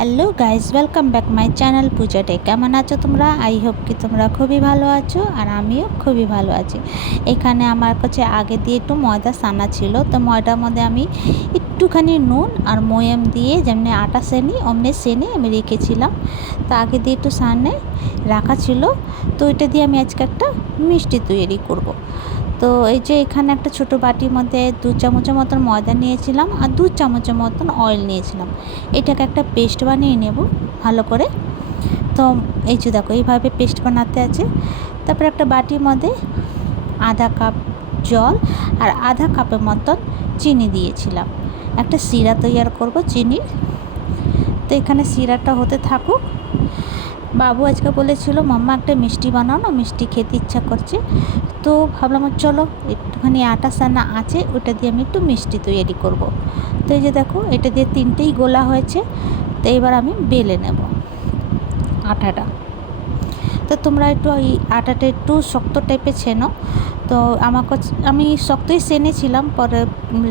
Hello guys, welcome back my channel Puja day. কেমন আছো তোমরা? আই হোপ কি তোমরা খুবই ভালো আছো, আর আমিও খুবই ভালো আছি। এখানে আমার কাছে আগে দিয়ে একটু ময়দা সানা ছিল, তো ময়দার মধ্যে আমি একটুখানি নুন আর ময়াম দিয়ে যেমনি আটা সেনি অমনি সেনে আমি রেখেছিলাম। তো আগে দিয়ে একটু সানে রাখা ছিল, তো এটা দিয়ে আমি আজকে একটা মিষ্টি তৈরি করব। তো এই যে এখানে একটা ছোট বাটির মধ্যে 2 চামচের মতন ময়দা নিয়েছিলাম আর 2 চামচের মতন অয়েল নিয়েছিলাম। এটাকে একটা পেস্ট বানিয়ে নেব ভালো করে। তো এই যে দেখো এইভাবে পেস্ট বানাতে আছে। তারপর একটা বাটির মধ্যে আধা কাপ জল আর আধা কাপের মতন চিনি দিয়েছিলাম। একটা সিরা তৈরি করব চিনির। তো এখানে সিরাটা হতে থাকুক। বাবু আজকে বলেছিল মাম্মা একটা মিষ্টি বানাও না, মিষ্টি খেতে ইচ্ছা করছে। তো ভাবলাম চলো একটুখানি আটা সানা আছে, ওটা দিয়ে আমি একটু মিষ্টি তৈরি করব। তো এই যে দেখো এটা দিয়ে 3টেই গোলা হয়েছে। তো এবার আমি বেলে নেব আটাটা। তো তোমরা একটু এই আটাটা একটু শক্ত টাইপের ছেনো। তো আমি শক্তই সেনেছিলাম, পরে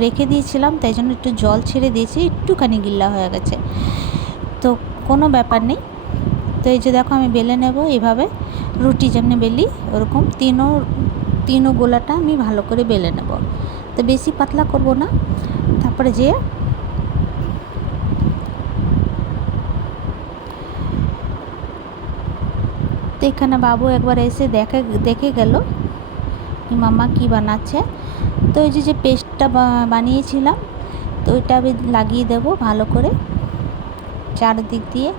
রেখে দিয়েছিলাম, তাই জন্য একটু জল ছেড়ে দিয়েছি, একটুখানি গিল্লা হয়ে গেছে। তো কোনো ব্যাপার নেই। তো এই যে দেখো আমি বেলে নেব এইভাবে, রুটি যেমনি বেলি ওরকম তিনও গোলাটা আমি ভালো করে বেলে নেব। তো বেশি পাতলা করব না। তারপরে যে তো এখানে বাবু একবার এসে দেখে গেল মাম্মা কি বানাচ্ছে। তো এই যে পেস্টটা বানিয়েছিলাম, তো ওইটা আমি লাগিয়ে দেব ভালো করে চারদিক দিয়ে।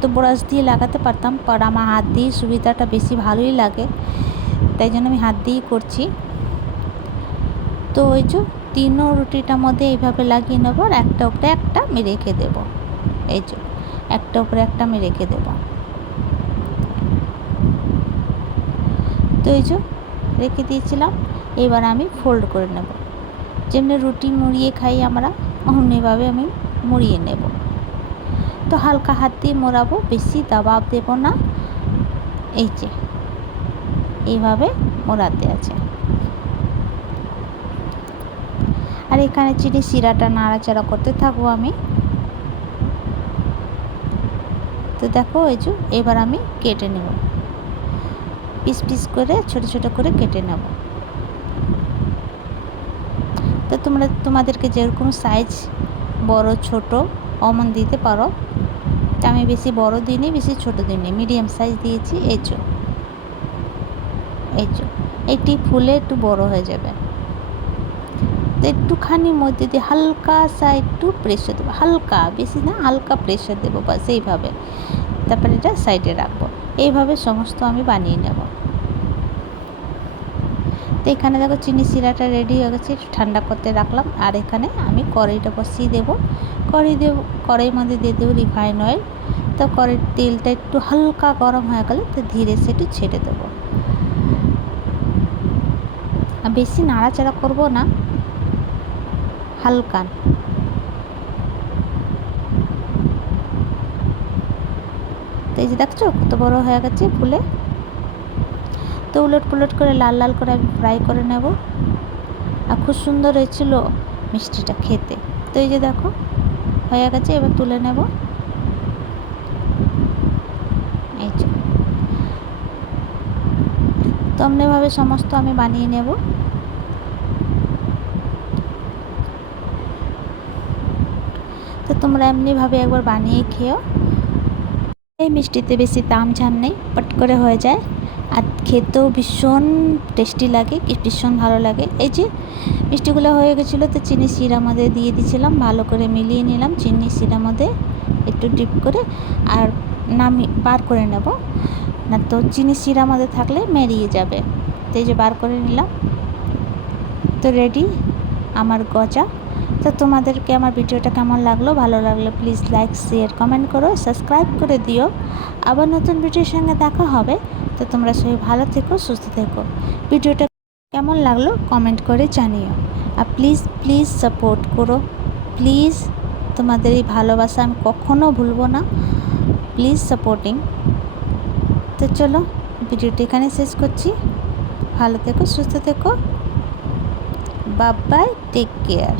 তো ব্রাশ দিয়ে লাগাতে পারতাম, পর আমার হাত দিয়ে সুবিধাটা বেশি ভালোই লাগে, তাই জন্য আমি হাত দিয়েই করছি। তো ওই যে তিনও রুটিটার মধ্যে এইভাবে লাগিয়ে নেব, আর একটা উপরে একটা আমি রেখে দেবো। এই যে একটা উপরে একটা আমি রেখে দেব। তো এই যে রেখে দিয়েছিলাম। এবার আমি ফোল্ড করে নেব, যেমনি রুটি মুড়িয়ে খাই আমরা, অমনিভাবে আমি মুড়িয়ে নেব। তো হালকা হাত দিয়ে মোড়াবো, বেশি দাবাব দেব না। এই যে এইভাবে মোড়াতে আছে। আর এখানে চিনি শিরাটা নাড়াচাড়া করতে থাকবো আমি। তো দেখো এই যে এবার আমি কেটে নেব, পিস পিস করে ছোট ছোট করে কেটে নেব। তো তোমাদেরকে যেরকম সাইজ বড় ছোট অমন দিতে পারো। তা আমি বেশি বড় দিইনি, বেশি ছোট দিইনি, মিডিয়াম সাইজ দিয়েছি। এই যে এটি ফুলে একটু বড় হয়ে যাবে। তো একটুখানি মধ্যে দিয়ে হালকা সা একটু প্রেশার দেবো, হালকা, বেশি না, হালকা প্রেশার দেবো বাস এইভাবে। তারপরে এটা সাইডে রাখবো। এইভাবে সমস্ত আমি বানিয়ে নেব। তো এখানে দেখো চিনি শিরাটা রেডি হয়ে গেছে, একটু ঠান্ডা করতে রাখলাম। আর এখানে আমি কড়াইটা বসিয়ে দেবো। কড়াইয়ের মধ্যে দিয়ে দেবো রিফাইন অয়েল। তো কড়াইয়ের তেলটা একটু হালকা গরম হয়ে গেলে তো ধীরে সে একটু ছেড়ে দেবো। আর বেশি নাড়াচাড়া করব না, হালকা। তো এই যে দেখছো কত বড় হয়ে গেছে ফুলে। তো উলট পুলট করে লাল লাল করে আমি ফ্রাই করে নেব। আর খুব সুন্দর হয়েছিল মিষ্টিটা খেতে। তো এই যে দেখো হয়ে গেছে, এবার তুলে নেব। এই যে তো এমনিভাবে সমস্ত আমি বানিয়ে নেব। তো তোমরা এমনিভাবে একবার বানিয়ে খেও। এই মিষ্টিতে বেশি তামঝাম নেই, পট করে হয়ে যায়, আর খেতেও ভীষণ টেস্টি লাগে, ভীষণ ভালো লাগে। এই যে মিষ্টিগুলো হয়ে গেছিলো, তো চিনি শিরার মধ্যে দিয়ে দিয়েছিলাম, ভালো করে মিলিয়ে নিলাম চিনি শিরার মধ্যে একটু ডিপ করে। আর বার করে নেব, না তো চিনি শিরার মধ্যে থাকলে মেরিয়ে যাবে। তো এই যে বার করে নিলাম। তো রেডি আমার গজা। তো তোমাদেরকে আমার ভিডিওটা কেমন লাগলো? ভালো লাগলে প্লিজ লাইক শেয়ার কমেন্ট করো, সাবস্ক্রাইব করে দিও। আবার নতুন ভিডিওর সঙ্গে দেখা হবে। তো তোমরা সবাই ভালো থেকো, সুস্থ থেকো। ভিডিওটা কেমন লাগলো কমেন্ট করে জানিও। আর প্লিজ প্লিজ সাপোর্ট করো, প্লিজ। তোমাদের এই ভালোবাসা আমি কখনও ভুলবো না। Please supporting. তো চলো ভিডিওটি এখানে শেষ করছি। ভালো থেকো, সুস্থ থেকো। Bye bye, take care.